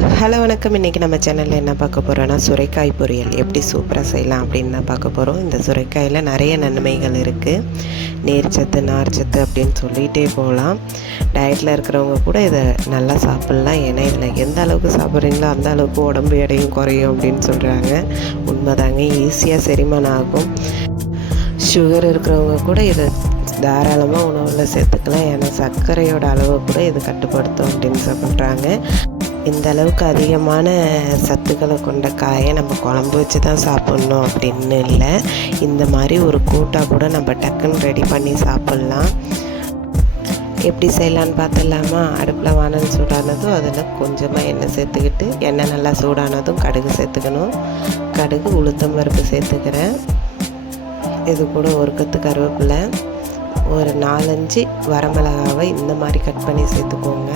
Hello வணக்கம். இன்றைக்கி நம்ம சேனலில் என்ன பார்க்க போகிறோன்னா சுரைக்காய் பொரியல் எப்படி சூப்பராக செய்யலாம் அப்படின்னு தான் பார்க்க போகிறோம். இந்த சுரைக்காயில் நிறைய நன்மைகள் இருக்குது. நீர்ச்சத்து, நார்ச்சத்து அப்படின்னு சொல்லிகிட்டே போகலாம். டயட்டில் இருக்கிறவங்க கூட இதை நல்லா சாப்பிட்லாம். ஏன்னா இதில் எந்த அளவுக்கு சாப்பிட்றீங்களோ அந்த அளவுக்கு உடம்பு எடையும் குறையும் அப்படின்னு சொல்கிறாங்க. உண்மைதாங்க, ஈஸியாக செரிமானம் ஆகும். சுகர் இருக்கிறவங்க கூட இதை தாராளமாக உணவில் சேர்த்துக்கலாம். ஏன்னா சர்க்கரையோட அளவை கூட இது கட்டுப்படுத்தும் அப்படின்னு சொல்கிறாங்க. இந்த அளவுக்கு அதிகமான சத்துக்களை கொண்ட காயை நம்ம குழம்பு வச்சு தான் சாப்பிட்ணும் அப்படின்னு இல்லை. இந்த மாதிரி ஒரு கூட்டாக கூட நம்ம டக்குன்னு ரெடி பண்ணி சாப்பிட்லாம். எப்படி செய்யலான்னு பார்த்துடலாமா? அடுப்பில் வானல் சூடானதும் அதில் கொஞ்சமாக எண்ணெய் சேர்த்துக்கிட்டு, எண்ணெய் நல்லா சூடானதும் கடுகு சேர்த்துக்கணும். கடுகு, உளுத்தம் பருப்பு சேர்த்துக்கிறேன். இது கூட ஒரு கொத்து கருவேப்பிலை, ஒரு 4-5 வரமிளகாவை இந்த மாதிரி கட் பண்ணி சேர்த்துக்கோங்க.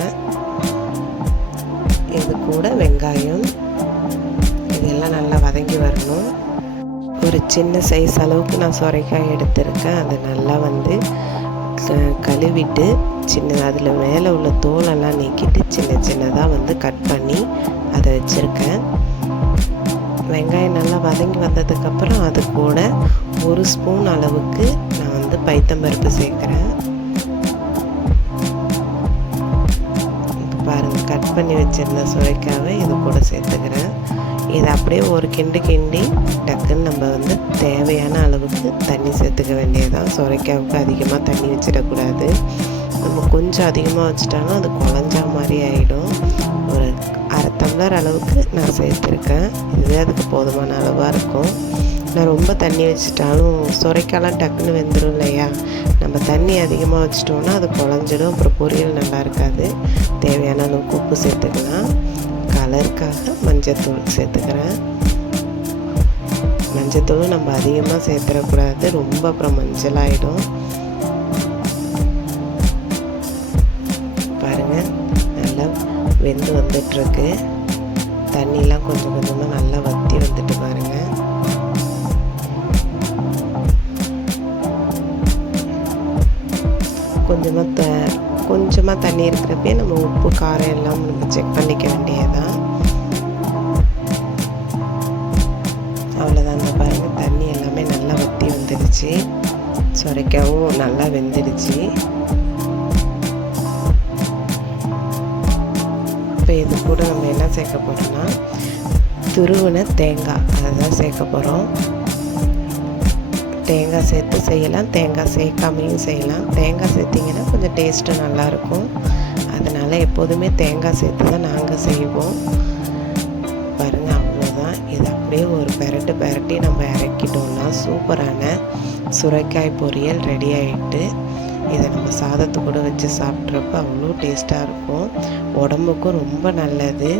இது கூட வெங்காயம், இதெல்லாம் நல்லா வதங்கி வரணும். ஒரு சின்ன சைஸ் அளவுக்கு நான் சுரைக்காய் எடுத்திருக்கேன். அதை நல்லா கழுவிட்டு அதில் மேலே உள்ள தோலெல்லாம் நீக்கிட்டு சின்னதாக கட் பண்ணி அதை வச்சுருக்கேன். வெங்காயம் நல்லா வதங்கி வந்ததுக்கப்புறம் அது கூட 1 ஸ்பூன் அளவுக்கு நான் பைத்தம்பருப்பு சேர்க்குறேன். பாருங்கள், கட் பண்ணி வச்சுருந்த சுரைக்காவை இது கூட சேர்த்துக்கிறேன். இதை அப்படியே ஒரு கிண்டி டக்குன்னு நம்ம தேவையான அளவுக்கு தண்ணி சேர்த்துக்க வேண்டியதான். சுரைக்காவுக்கு அதிகமாக தண்ணி வச்சிடக்கூடாது. நம்ம கொஞ்சம் அதிகமாக வச்சிட்டாலும் அது குழஞ்சா மாதிரி ஆகிடும். ஒரு 1/2 டம்ளர் அளவுக்கு நான் சேர்த்துருக்கேன். இதுவே அதுக்கு போதுமான அளவாக இருக்கும். நான் ரொம்ப தண்ணி வச்சிட்டாலும் சுரைக்காலாம் டக்குன்னு வெந்துடும் இல்லையா? நம்ம தண்ணி அதிகமாக வச்சிட்டோன்னா அது குழஞ்சிடும். அப்புறம் பொரியல் நல்லா இருக்காது. தேவையான அளவுக்கு உப்பு சேர்த்துக்கலாம். கலருக்காக மஞ்சத்தூள் சேர்த்துக்கிறேன். மஞ்சத்தூளும் நம்ம அதிகமாக சேர்த்துடக்கூடாது, ரொம்ப அப்புறம் மஞ்சள் ஆகிடும். பாருங்கள், நல்லா வெந்து வந்துட்டுருக்கு. தண்ணிலாம் கொஞ்சம் கொஞ்சமாக நல்லா வற்றி வந்துட்டு பாருங்கள். கொஞ்சமாக தண்ணி இருக்கிறப்பே நம்ம உப்பு, காரம் எல்லாம் நம்ம செக் பண்ணிக்க வேண்டியதான். அவ்வளோதான். பாருங்கள், தண்ணி எல்லாமே நல்லா வற்றி வந்துடுச்சு. சுரைக்காவும் நல்லா வெந்துடுச்சு. இப்போ இது கூட நம்ம என்ன சேர்க்க போகிறோம்னா துருவின தேங்காய், அதை தான் சேர்க்க போகிறோம். தேங்காய் சேர்த்து செய்யலாம், தேங்காய் சேர்க்காமையும் செய்யலாம். தேங்காய் சேர்த்திங்கன்னா கொஞ்சம் டேஸ்ட்டு நல்லாயிருக்கும். அதனால் எப்போதுமே தேங்காய் சேர்த்து தான் நாங்கள் செய்வோம். பாருங்கள், அவ்வளோதான். இது அப்படியே ஒரு பெரட்டி நம்ம இறக்கிட்டோம்னா சூப்பரான சுரைக்காய் பொரியல் ரெடி ஆகிட்டு. இதை நம்ம சாதத்து கூட வச்சு சாப்பிட்றப்ப அவ்வளோ டேஸ்ட்டாக இருக்கும். உடம்புக்கும் ரொம்ப நல்லது.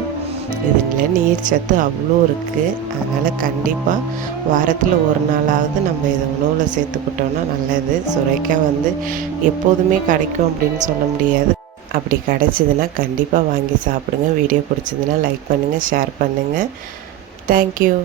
இதில் நீர் சத்து அவ்வளோ இருக்குது. அதனால் கண்டிப்பாக வாரத்தில் ஒரு நாளாவது நம்ம இதை உணவில் சேர்த்துக்கிட்டோன்னா நல்லது. சுரைக்காய் எப்போதுமே கிடைக்கும் அப்படின்னு சொல்ல முடியாது. அப்படி கிடைச்சிதுன்னா கண்டிப்பாக வாங்கி சாப்பிடுங்க. வீடியோ பிடிச்சதுன்னா லைக் பண்ணுங்கள், ஷேர் பண்ணுங்கள். தேங்க்யூ.